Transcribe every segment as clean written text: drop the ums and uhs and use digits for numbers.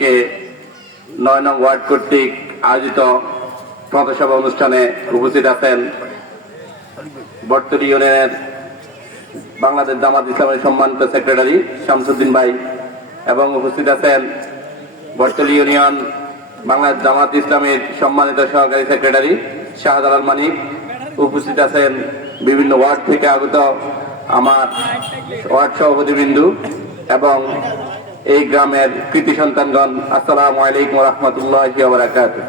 কে ৯ নং ওয়ার্ড কর্তৃক আয়োজিত পথসভা অনুষ্ঠানে উপস্থিত আছেন বটতলী ইউনিয়নের বাংলাদেশ জামাত ইসলামের সম্মানিত সেক্রেটারি শামসুদ্দিন ভাই এবং উপস্থিত আছেন বটতলী ইউনিয়ন বাংলাদেশ জামাত ইসলামের সম্মানিত সহকারী সেক্রেটারি শাহজালাল মানিক। উপস্থিত আছেন বিভিন্ন ওয়ার্ড থেকে আগত আমার ওয়ার্ড সভাপতিবৃন্দ এবং এই গ্রামের কৃতি সন্তানগণ। আসসালামু আলাইকুম ওয়া রাহমাতুল্লাহি ওয়া বারাকাতুহু।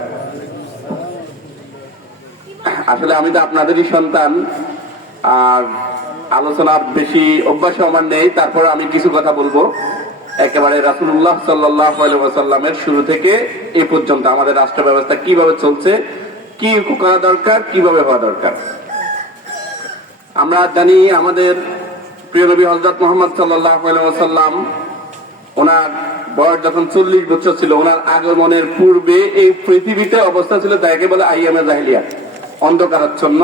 আসলে আমি তো আপনাদেরই সন্তান, আর আলোচনার বেশি অভ্যাস আমার নেই, তারপর আমি কিছু কথা বলবো। একেবারে রাসূলুল্লাহ সাল্লাল্লাহু আলাইহি ওয়াসাল্লামের শুরু থেকে এই পর্যন্ত আমাদের রাষ্ট্র ব্যবস্থা কিভাবে চলছে, কি করা দরকার, কিভাবে হওয়া দরকার। আমরা জানি আমাদের প্রিয় নবী হযরত মুহাম্মদ সাল্লাল্লাহু আলাইহি ওয়াসাল্লাম ওনার বয়স যখন 40 বছর ছিল, ওনার আগমনের পূর্বে এই পৃথিবীতে অবস্থা ছিল তাকে বলে আইয়ামে জাহিলিয়া, অন্ধকারাচ্ছন্ন,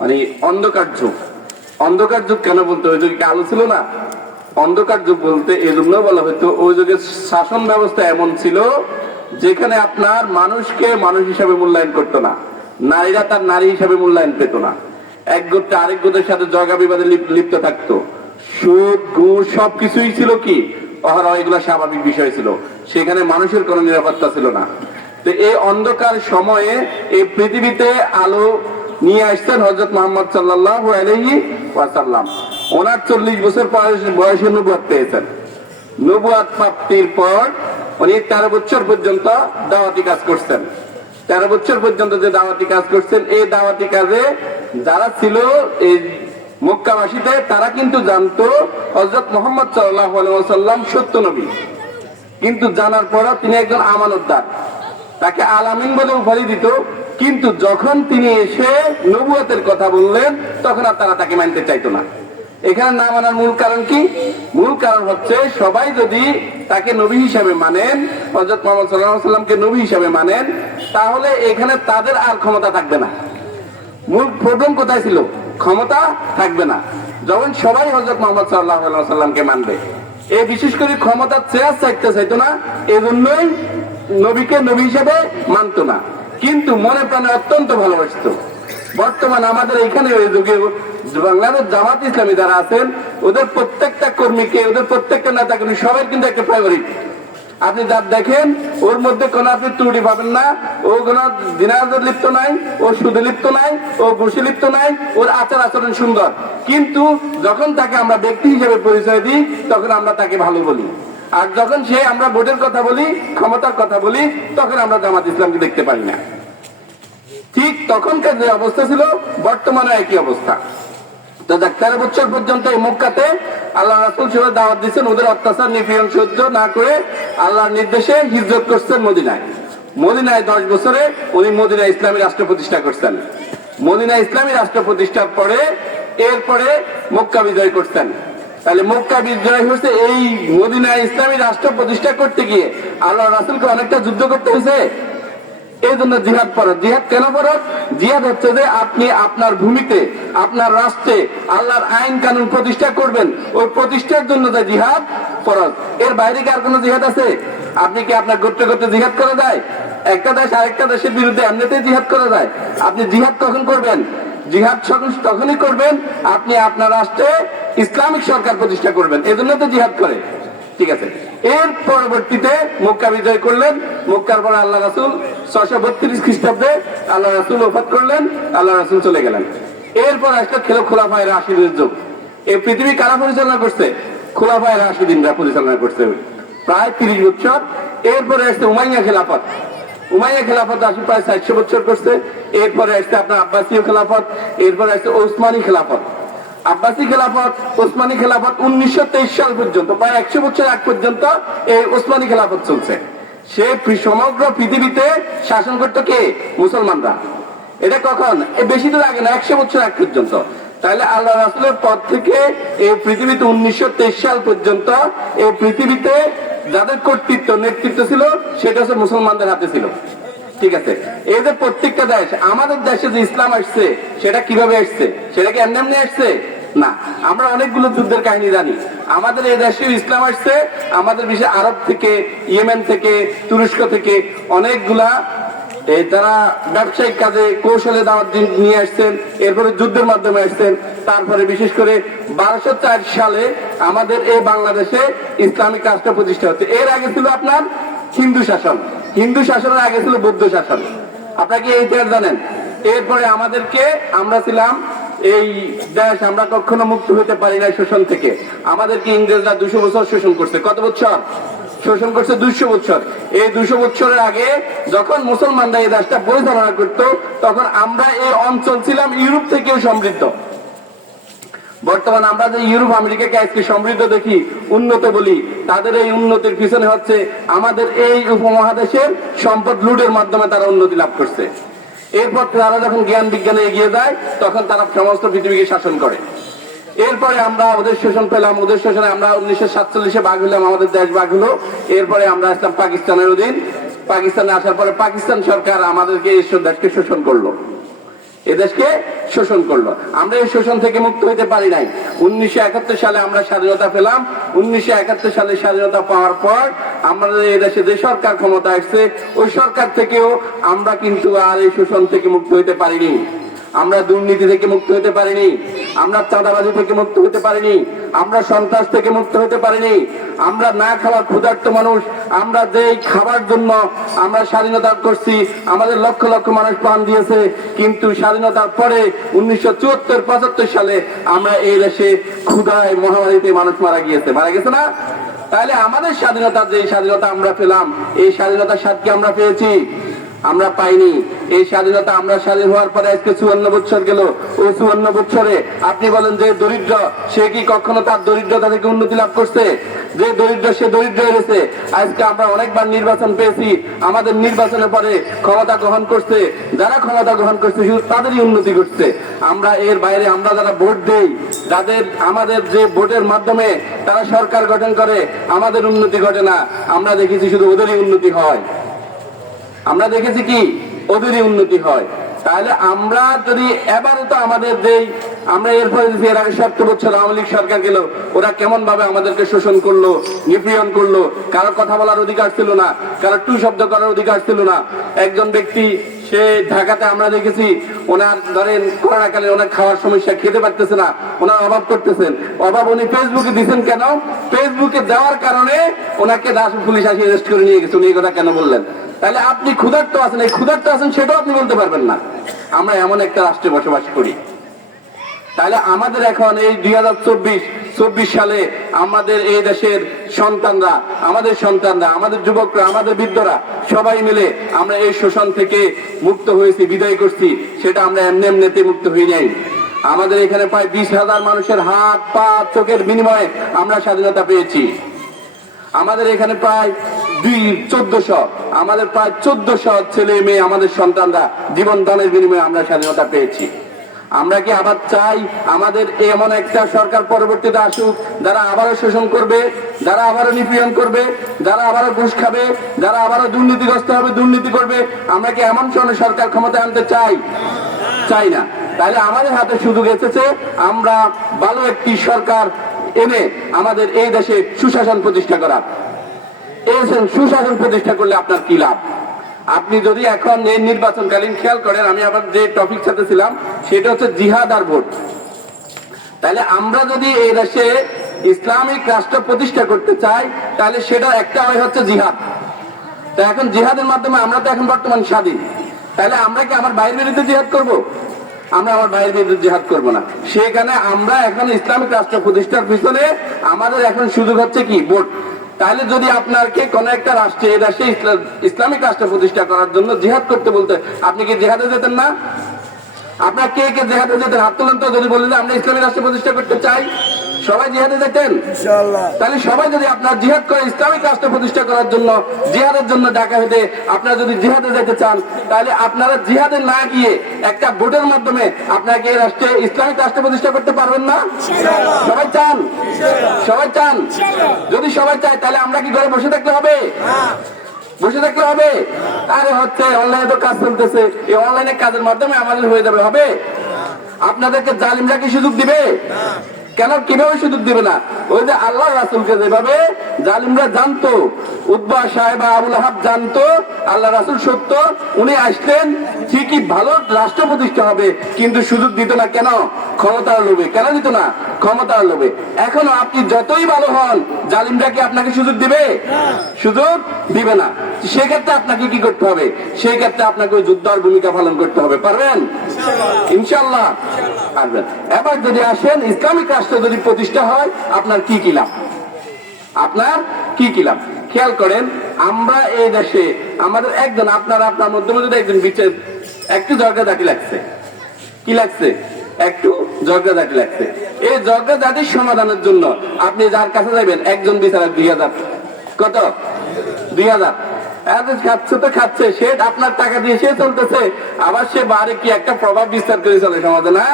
মানে অন্ধকার যুগ। অন্ধকার যুগ কেন বলতে, ওই যুগে আলো ছিল না। অন্ধকার যুগ বলতে এই জন্য বলা হয়তো ওই যুগের শাসন ব্যবস্থা এমন ছিল যেখানে আপনার মানুষকে মানুষ হিসাবে মূল্যায়ন করতো না, নারীরা তার নারী হিসাবে মূল্যায়ন পেত না, এক গোত্রে আরেক গোত্রের সাথে জগা বিবাদে লিপ্ত থাকতো, সুদ ঘুষ সবকিছুই ছিল কি অহরহ, এগুলো স্বাভাবিক বিষয় ছিল। সেখানে মানুষের কোনো নিরাপত্তা ছিল না। তো এই অন্ধকার সময়ে এই পৃথিবীতে আলো নিয়ে আসছেন হযরত মুহাম্মদ সাল্লাল্লাহু আলাইহি ওয়াসাল্লাম। ওনার 40 বছর বয়সে নবুয়ত পেয়েছেন। নবুয়ত প্রাপ্তির পর উনি 13 বছর পর্যন্ত দাওয়াতি কাজ করছেন। 13 বছর পর্যন্ত যে দাওয়াতি কাজ করছেন, এই দাওয়াতি কাজে যারা ছিল এই মক্কাবাসীতে, তারা কিন্তু জানতো হযরত মুহাম্মদ সাল্লাল্লাহু আলাইহি ওয়াসাল্লাম সত্য নবী, কিন্তু জানার পরও তিনি একজন আমানতদার, তাকে আল আমিন বলে উপাধি দিত। কিন্তু যখন তিনি এসে নবুয়তের কথা বললেন, তখন আর তারা তাকে মানতে চাইতো না। এখানে না মানার মূল কারণ কি? মূল কারণ হচ্ছে সবাই যদি তাকে নবী হিসাবে মানেন, হযরত মুহাম্মদ সাল্লাল্লাহু আলাইহি ওয়াসাল্লামকে নবী হিসাবে মানেন, তাহলে এখানে তাদের আর ক্ষমতা থাকবে না। মূল প্রবলেম কোথায় ছিল? ক্ষমতা থাকবে না। যখন সবাই হযরত মুহাম্মদ সাল্লাল্লাহু আলাইহি ওয়াসাল্লামকে মানবে, এই বিশেষ করে ক্ষমতার চেয়ার চাইতো না, এজন্যই নবীকে নবী হিসেবে মানতো না, কিন্তু মনে প্রাণে অত্যন্ত ভালোবাসতো। বর্তমান আমাদের এখানে ওই যুগে বাংলাদেশ জামাত ইসলামী যারা আছেন, ওদের প্রত্যেকটা কর্মীকে, ওদের প্রত্যেকটা নেতাকে সবাই কিন্তু একটা ফেভারিট। আপনি যা দেখেন ওর মধ্যে কোনো আপনি ত্রুটি পাবেন না। ও কোনো জিনাতে লিপ্ত নাই, ও সুদে লিপ্ত নাই, ও ঘুষে লিপ্ত নাই, ওর আচার আচরণ সুন্দর। কিন্তু যখন তাকে আমরা ব্যক্তি হিসেবে পরিচয় দিই, তখন আমরা তাকে ভালো বলি। আর যখন সে আমরা ভোটের কথা বলি, ক্ষমতার কথা বলি, তখন আমরা জামাত ইসলামকে দেখতে পারি না। ঠিক তখনকার যে অবস্থা ছিল, বর্তমানে একই অবস্থা। তো 13 বছর পর্যন্ত এই মক্কাতে আল্লাহ রাসূল সবাই দাওয়াত দিচ্ছেন, ওদের অত্যাচার নিপীড়ন সহ্য না করে আল্লাহর নির্দেশে হিজরত করছেন মদিনায়। মদিনায় 10 বছরে উনি মদিনা ইসলামী রাষ্ট্র প্রতিষ্ঠা করছেন। মদিনা ইসলামী রাষ্ট্র প্রতিষ্ঠার পরে এরপরে মক্কা বিজয় করছেন। তাহলে মক্কা বিজয় হয়েছে এই মদিনা ইসলামী রাষ্ট্র প্রতিষ্ঠা করতে গিয়ে আল্লাহ রাসূলকে অনেকটা যুদ্ধ করতে হয়েছে। এই জন্য জিহাদ ফরজ। জিহাদ কেন ফরজ? জিহাদ হচ্ছে যে আপনি আপনার ভূমিতে, আপনার রাষ্ট্রে আল্লাহর আইন কানুন প্রতিষ্ঠা করবেন, ওই প্রতিষ্ঠার জন্য যে জিহাদ ফরজ। এর বাইরে কি আর কোনো জিহাদ আছে? আপনি কি আপনার গোত্রে গোত্রে জিহাদ করা যায়? একটা দেশ আরেকটা দেশের বিরুদ্ধে এমনিতেই জিহাদ করা যায়? আপনি জিহাদ কখন করবেন? জিহাদ তখনই করবেন আপনি আপনার রাষ্ট্রে ইসলামিক সরকার প্রতিষ্ঠা করবেন, এজন্য তো জিহাদ করে। ঠিক আছে। এর পরবর্তীতে মক্কা বিজয় করলেন। মক্কার পর আল্লাহ রাসূল 632 খ্রিস্টাব্দে আল্লাহ রাসূল ওফাত করলেন, আল্লাহ রাসূল চলে গেলেন। এরপর আসলে খোলাফায়ে রাশিদিনের যুগ। এই পৃথিবী কারা পরিচালনা করছে? খোলাফায়ে রাশিদিনরা পরিচালনা করছে প্রায় 30 বছর। এরপরে আসছে উমাইয়া খেলাফত। উমাইয়া খেলাফত আসলে প্রায় 400 বছর করছে। এরপরে আসছে আপনার আব্বাসীয় খেলাফত, এরপরে আসছে ওসমানী খেলাফত। আব্বাসী খেলাফত, ওসমানী খেলাফত 1923 সাল পর্যন্ত, প্রায় 100 বছর আগ পর্যন্ত এই ওসমানী খেলাফত চলছে। সে সমগ্র পৃথিবীতে শাসন করতো কে? মুসলমানরা। এটা কখন? বেশি দূর আগে না, 100 বছর আগ পর্যন্ত। তাহলে আল্লাহ রাসূলের পর থেকে এই পৃথিবীতে 1923 সাল পর্যন্ত এই পৃথিবীতে যাদের কর্তৃত্ব নেতৃত্ব ছিল, সেটা হচ্ছে মুসলমানদের হাতে ছিল। ঠিক আছে। এই যে প্রত্যেকটা দেশ, আমাদের দেশে যে ইসলাম আসছে, সেটা কিভাবে আসছে? সেটা কি এমনি এমনি আসছে? না, আমরা অনেকগুলো যুদ্ধের কাহিনী জানি। আমাদের এই দেশে ইসলাম আসছে আমাদের বিশেষ আরব থেকে, ইয়েমেন থেকে, তুরস্ক থেকে অনেকগুলা তারা ব্যবসায়িক কাজে কৌশলে দাওয়াত নিয়ে আসছেন, এরপরে যুদ্ধের মাধ্যমে আসছেন। তারপরে বিশেষ করে 1204 সালে আমাদের এই বাংলাদেশে ইসলামিক রাষ্ট্র প্রতিষ্ঠা হচ্ছে। এর আগে ছিল আপনার হিন্দু শাসন, হিন্দু শাসনের আগে ছিল বৌদ্ধ শাসন। আপনারা কি এই ইতিহাস জানেন? এরপরে আমাদেরকে, আমরা ছিলাম এই দেশ, আমরা কখনো মুক্ত হতে পারি না শোষণ থেকে। আমাদেরকে ইংরেজরা 200 বছর শোষণ করছে। কত বছর শোষণ করছে? 200 বছর। এই 200 বছরের আগে যখন মুসলমানরা এই দেশটা পরিচালনা করত, তখন আমরা এই অঞ্চল ছিলাম ইউরোপ থেকেও সমৃদ্ধ। বর্তমান আমরা যে ইউরোপ আমেরিকাকে আজকে সমৃদ্ধ দেখি, উন্নত বলি, তাদের এই উন্নতির পিছনে হচ্ছে আমাদের এই উপমহাদেশের সম্পদ লুটের মাধ্যমে তারা উন্নতি লাভ করছে। এরপর তারা যখন জ্ঞান বিজ্ঞানে এগিয়ে যায়, তখন তারা সমস্ত পৃথিবীকে শাসন করে। এরপরে আমরা ওদের শোষণ পেলাম, ওদের শোষণে আমরা 1947-এ ভাগ হলাম, আমাদের দেশ ভাগ হলো। এরপরে আমরা আসলাম পাকিস্তানের অধীন। পাকিস্তানে আসার পরে পাকিস্তান সরকার আমাদেরকে এই দেশকে শোষণ করলো, এদেশকে শোষণ করলো। আমরা এই শোষণ থেকে মুক্ত হতে পারি নাই। 1971 সালে আমরা স্বাধীনতা পেলাম। 1971 সালে স্বাধীনতা পাওয়ার পর আমাদের এই দেশে যে সরকার ক্ষমতা আসছে, ওই সরকার থেকেও আমরা কিন্তু আর এই শোষণ থেকে মুক্ত হতে পারিনি। আমরা দুর্নীতি থেকে মুক্ত হতে পারিনি, আমরা চাঁদাবাজি থেকে মুক্ত হতে পারিনি, আমরা সন্ত্রাস থেকে মুক্ত হতে পারিনি। আমরা না খাওয়া ক্ষুধার্ত মানুষ, আমরা যেই খাবার জন্য আমরা স্বাধীনতা করছি, আমাদের লক্ষ লক্ষ মানুষ প্রাণ দিয়েছে, কিন্তু স্বাধীনতার পরে 1974-75 সালে আমরা এই দেশে ক্ষুধায় মহামারীতে মানুষ মারা গেছে না? তাহলে আমাদের স্বাধীনতা, যে স্বাধীনতা আমরা পেলাম, এই স্বাধীনতার স্বাদ কি আমরা পেয়েছি? আমরা পাইনি। এই স্বাধীনতা আমরা স্বাধীন হওয়ার পরে আজকে 54 বছর গেল। ওই 54 বছরে আপনি বলেন যে দরিদ্র, সে কি কখনো তার দরিদ্রতা থেকে উন্নতি লাভ করছে? যে দরিদ্র, সে দরিদ্র হয়েছে। আজকে আমরা অনেকবার নির্বাচন পেয়েছি, আমাদের নির্বাচনের পরে ক্ষমতা গ্রহণ করছে, যারা ক্ষমতা গ্রহণ করছে শুধু তাদেরই উন্নতি করছে। আমরা এর বাইরে, আমরা যারা ভোট দেই, যাদের আমাদের যে ভোটের মাধ্যমে তারা সরকার গঠন করে, আমাদের উন্নতি ঘটে না। আমরা দেখেছি শুধু ওদেরই উন্নতি হয়। আমরা দেখেছি কি ওদেরই উন্নতি হয়। তাহলে আমরা যদি এবারে তো আমাদের যেই আমরা এরপরে এর আগে 70 বছর আওয়ামী লীগ সরকার গেল, ওরা কেমন ভাবে আমাদেরকে শোষণ করলো, নিপীড়ন করলো। কারো কথা বলার অধিকার ছিল না, কারো টু শব্দ করার অধিকার ছিল না। একজন ব্যক্তি, সে ঢাকাতে আমরা দেখেছি, ওনার ধরেন করোনাকালে ওনার খাওয়ার সমস্যা, খেতে পারতেছে না, ওনার অভাব করতেছেন। অভাব উনি ফেসবুকে দিচ্ছেন কেন? ফেসবুকে দেওয়ার কারণে ওনাকে দাস পুলিশ আসি অ্যারেস্ট করে নিয়ে গেছে। উনি এই কথা কেন বললেন? তাহলে আপনি ক্ষুধার্ত আছেন, এই ক্ষুধার্ত আছেন সেটাও আপনি বলতে পারবেন না। আমরা এমন একটা রাষ্ট্রে বসবাস করি। তাহলে আমাদের এখন এই 2024 সালে আমাদের এই দেশের সন্তানরা, আমাদের যুবকরা, আমাদের বৃদ্ধরা সবাই মিলে আমরা এই শোষণ থেকে মুক্ত হয়েছি, বিদায় করছি। সেটা আমরা এমনিতে মুক্ত হয়ে যাই। আমাদের এখানে প্রায় 20,000 মানুষের হাত পা চোখের বিনিময়ে আমরা স্বাধীনতা পেয়েছি। আমাদের এখানে প্রায় 1400 ছেলে মেয়ে, আমাদের সন্তানরা জীবন দানের বিনিময়ে আমরা স্বাধীনতা পেয়েছি। আমরা কি আবার চাই আমাদের এমন একটা সরকার পরবর্তীতে আসুক, যারা আবারও শোষণ করবে, যারা আবারও নিপীড়ন করবে, যারা আবারও ঘুষ খাবে, যারা আবারও দুর্নীতিগ্রস্ত হবে, দুর্নীতি করবে? আমরা কি এমন সরকার ক্ষমতায় আনতে চাই? চাই না। তাহলে আমাদের হাতে সুযোগ এসেছে, আমরা ভালো একটি সরকার এনে আমাদের এই দেশে সুশাসন প্রতিষ্ঠা করার। সুশাসন প্রতিষ্ঠা করলে আপনার কি লাভ? আপনি যদি এখন এই নির্বাচনকালীন খেয়াল করেন, আমি আবার যে টপিক সাথে ছিলাম সেটা হচ্ছে জিহাদ আর ভোট। তাহলে আমরা যদি এই দেশে ইসলামিক রাষ্ট্র প্রতিষ্ঠা করতে চাই, তাহলে সেটা একটা হয় হচ্ছে জিহাদ। তা এখন জিহাদের মাধ্যমে আমরা তো এখন বর্তমান স্বাধীন। তাহলে আমরা কি আমার ভাইয়ের বিরুদ্ধে জিহাদ করব? আমরা আমার ভাইয়ের বিরুদ্ধে জিহাদ করবো না। সেখানে আমরা এখন ইসলামিক রাষ্ট্র প্রতিষ্ঠার পিছনে আমাদের এখন সুযোগ হচ্ছে কি? ভোট। তাহলে যদি আপনাকে কোন একটা রাষ্ট্রে, এই দেশে ইসলামিক রাষ্ট্র প্রতিষ্ঠা করার জন্য জিহাদ করতে বলতে, আপনি কি জিহাদে যেতেন না? আপনার কে কে জিহাদে যেতেন? হাত তুলেন তো। যদি বলেন আমরা ইসলামিক রাষ্ট্র প্রতিষ্ঠা করতে চাই, সবাই জিহাদে যেতেন? তাহলে সবাই যদি আপনার জিহাদ করে ইসলামিক রাষ্ট্র প্রতিষ্ঠা করার জন্য, জিহাদের জন্য ডাকা হতে আপনারা যদি জিহাদে যেতে চান, তাহলে আপনারা জিহাদে না গিয়ে একটা ভোটের মাধ্যমে আপনাকে এই রাষ্ট্রে ইসলামিক রাষ্ট্র প্রতিষ্ঠা করতে পারবেন না? সবাই চান? সবাই চান? যদি সবাই চায়, তাহলে আমরা কি ঘরে বসে থাকতে হবে? বসে থাকলে হবে? আরে হচ্ছে অনলাইনে তো কাজ চলতেছে, এই অনলাইনে কাজের মাধ্যমে আমাদের হয়ে যাবে, হবে? আপনাদেরকে জালিমরা কি সুযোগ দিবে? কেন, কিভাবে সুযোগ দিবে না? ওই যে আল্লাহ রাসূলকে যেভাবে জালিমরা জানতো, উতবা সাহেব আবুল আহাব জানতো আল্লাহ রাসূল সত্য, উনি আসলেন ঠিকই ভালো রাষ্ট্র প্রতিষ্ঠা হবে, কিন্তু সুযোগ দিত না। কেন? ক্ষমতার লোভে। কেন দিত না? ক্ষমতার লোভে। এখনো আপনি যতই ভালো হন, জালিমরা কি আপনাকে সুযোগ দিবে? সুযোগ দিবে না। সেক্ষেত্রে আপনাকে কি করতে হবে? সেই ক্ষেত্রে আপনাকে ওই যোদ্ধার ভূমিকা পালন করতে হবে। পারবেন? ইনশাআল্লাহ পারবেন। এবার যদি আসেন, ইসলামিক রাষ্ট্র যদি প্রতিষ্ঠা হয়, আপনার কি কি লাভ? আপনার কি কি লাভ? খেয়াল করেন, আমরা এই দেশে আমাদের একজন, আপনার মধ্যে মধ্যে একজন বিচার একটু ঝগড়াঝাটি লাগছে। কি লাগছে? একটু ঝগড়াঝাটি লাগছে। এই ঝগড়াঝাটির সমাধানের জন্য আপনি যার কাছে যাবেন, একজন বিচারক 2000। কত? 2000। খাচ্ছে তো খাচ্ছে, সে আপনার টাকা দিয়ে সে চলতেছে, আবার সে বাড়ি কি একটা প্রভাব বিস্তার করে চলে সমাজে, না?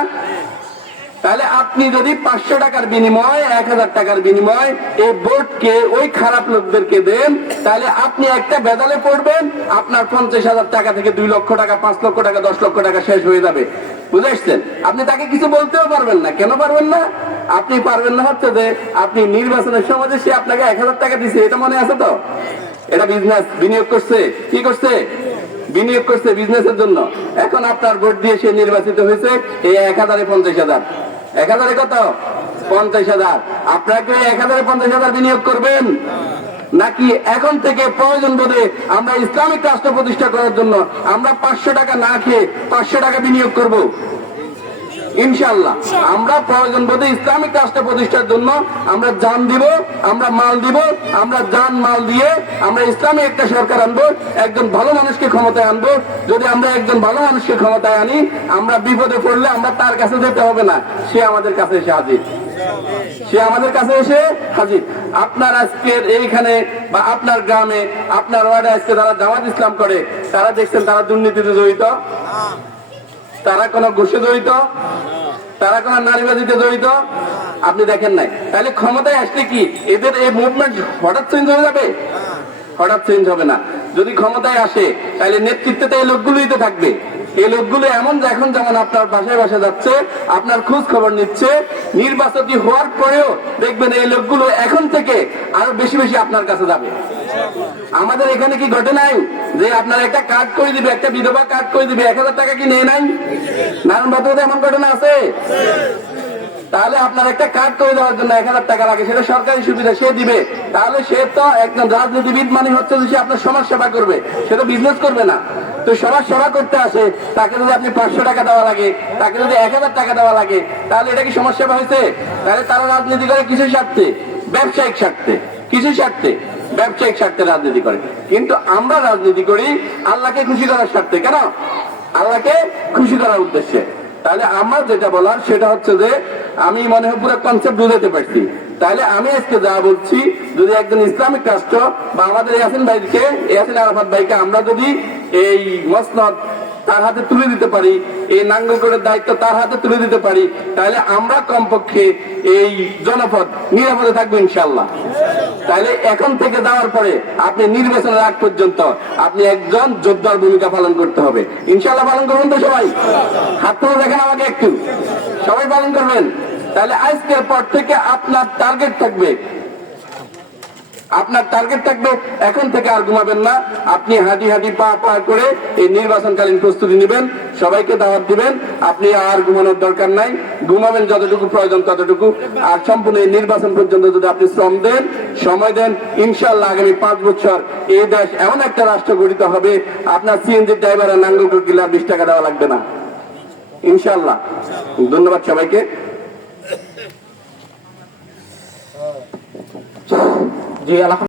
তাহলে আপনি যদি 500 টাকার বিনিময় 1000 টাকার বিনিময় এই বোর্ডকে ওই খারাপ লোকদেরকে দেন, তাহলে আপনি একটা বেদালে পড়বেন, আপনার 50,000 টাকা থেকে 2 লক্ষ টাকা, 5 লক্ষ টাকা, 10 লক্ষ টাকা শেষ হয়ে যাবে। বুঝেছেন? আপনি তাকে কিছু বলতেও পারবেন না। কেন পারবেন না? আপনি পারবেন না হচ্ছে যে আপনি নির্বাচনের সময় সে আপনাকে 1000 টাকা দিছে, এটা মনে আছে তো? এটা বিজনেস, বিনিয়োগ করছে। কি করছে? বিনিয়োগ করছে বিজনেসের জন্য। এখন আপনার ভোট দিয়ে সে নির্বাচিত হয়েছে, এই 1000-এ 50,000। 1000-এ কত? 50,000। আপনাকে 1000-এ 50,000 বিনিয়োগ করবেন, নাকি এখন থেকে প্রয়োজন বোধে আমরা ইসলামিক রাষ্ট্র প্রতিষ্ঠা করার জন্য আমরা 500 টাকা না খেয়ে 500 টাকা বিনিয়োগ করব? ইনশাআল্লাহ আমরা প্রয়োজন বোধে ইসলামিক রাষ্ট্র প্রতিষ্ঠার জন্য আমরা জান দিব, আমরা মাল দিব, আমরা জান মাল দিয়ে আমরা ইসলামিক একটা সরকার আনবো, একজন ভালো মানুষকে ক্ষমতায় আনবো। যদি আমরা একজন ভালো মানুষকে ক্ষমতায় আনি, আমরা বিপদে পড়লে আমরা তার কাছে যেতে হবে না, সে আমাদের কাছে এসে হাজির। সে আমাদের কাছে এসে হাজির। আপনার আজকের এইখানে বা আপনার গ্রামে, আপনার ওয়ার্ডে আজকে যারা জামাত ইসলাম করে, তারা দেখছেন তারা দুর্নীতিতে জড়িত? তারা কোন ঘুষে জড়িত? তারা কোন নারীবাদীতে জড়িত? আপনি দেখেন নাই। তাহলে ক্ষমতায় আসলে কি এদের এই মুভমেন্ট হঠাৎ চেঞ্জ হয়ে যাবে? হঠাৎ চেঞ্জ হবে না। যদি ক্ষমতায় আসে, তাহলে নেতৃত্বে এই লোকগুলোই তো থাকবে। এই লোকগুলো এমন এখন যেমন আপনার বাসায় বাসায় যাচ্ছে, আপনার খোঁজ খবর নিচ্ছে, নির্বাচিত হওয়ার পরেও দেখবেন এই লোকগুলো এখন থেকে আরো বেশি বেশি আপনার কাছে যাবে। আমাদের এখানে কি ঘটে নাই যে আপনার একটা কার্ড করে দিবে, একটা বিধবা কার্ড করে দিবে, 1000 টাকা কি নেই নাই? নারায়ণ বাজারে এমন ঘটনা আছে? তাহলে আপনার একটা কার্ড করে দেওয়ার জন্য 1000 টাকা লাগে, সেটা সরকারি সুবিধা, সে দিবে। তাহলে সে তো একজন রাজনীতিবিদ মানে হচ্ছে যে সে আপনার সমাজ সেবা করবে, সে তো বিজনেস করবে না। তো সমাজ সেবা করতে আসে, তাকে যদি আপনি 500 টাকা দেওয়া লাগে, তাকে যদি 1000 টাকা দেওয়া লাগে, তাহলে এটা কি সমাজ সেবা হয়েছে? তাহলে তারা রাজনীতি করে কিসের স্বার্থে? ব্যবসায়িক স্বার্থে। কিসের স্বার্থে? ব্যবসায়িক স্বার্থে রাজনীতি করে। কিন্তু আমরা রাজনীতি করি আল্লাহকে খুশি করার স্বার্থে। কেন? আল্লাহকে খুশি করার উদ্দেশ্যে। তাহলে আমার যেটা বলার সেটা হচ্ছে যে আমি মনে হয় পুরো কনসেপ্ট বুঝাতে পারছি। তাহলে আমি আজকে যা বলছি, যদি একজন ইসলামিক রাষ্ট্র বা আমাদের ইয়াসিন আরাফাত ভাইকে আমরা যদি এই মসনদ তার হাতে তুলে দিতে পারি, এই নাঙ্গলকোটের দায়িত্ব তার হাতে তুলে দিতে পারি, তাহলে আমরা কমপক্ষে এই জনপদ নিরাপদে থাকবো ইনশাআল্লাহ। তাহলে এখন থেকে যাওয়ার পরে আপনি নির্বাচনের আগ পর্যন্ত আপনি একজন যোদ্ধার ভূমিকা পালন করতে হবে। ইনশাআল্লাহ পালন করবেন তো সবাই? হাত তুলে দেখেন আমাকে একটু, সবাই পালন করবেন। তাহলে আজকের পর থেকে আপনার টার্গেট থাকবে, এখন থেকে আর ঘুমাবেন না। আপনি হাঁটি হাঁটি পা পা করে এই নির্বাচনকালীন প্রস্তুতি নেবেন, সবাইকে দাওয়াত দিবেন। আপনি আর ঘুমানোর দরকার নাই, ঘুমাবেন যতটুকু প্রয়োজন ততটুকু। আর সম্পূর্ণ এই নির্বাচন পর্যন্ত যদি আপনি শ্রম দেন, সময় দেন, ইনশাআল্লাহ আগামী 5 বছর এই দেশ এমন একটা রাষ্ট্র গঠিত হবে, আপনার সিএনজি ড্রাইভার আর নাঙ্গলকোট গেলে 20 টাকা দেওয়া লাগবে না ইনশাআল্লাহ। ধন্যবাদ সবাইকে। জি আলহামদুলিল্লাহ।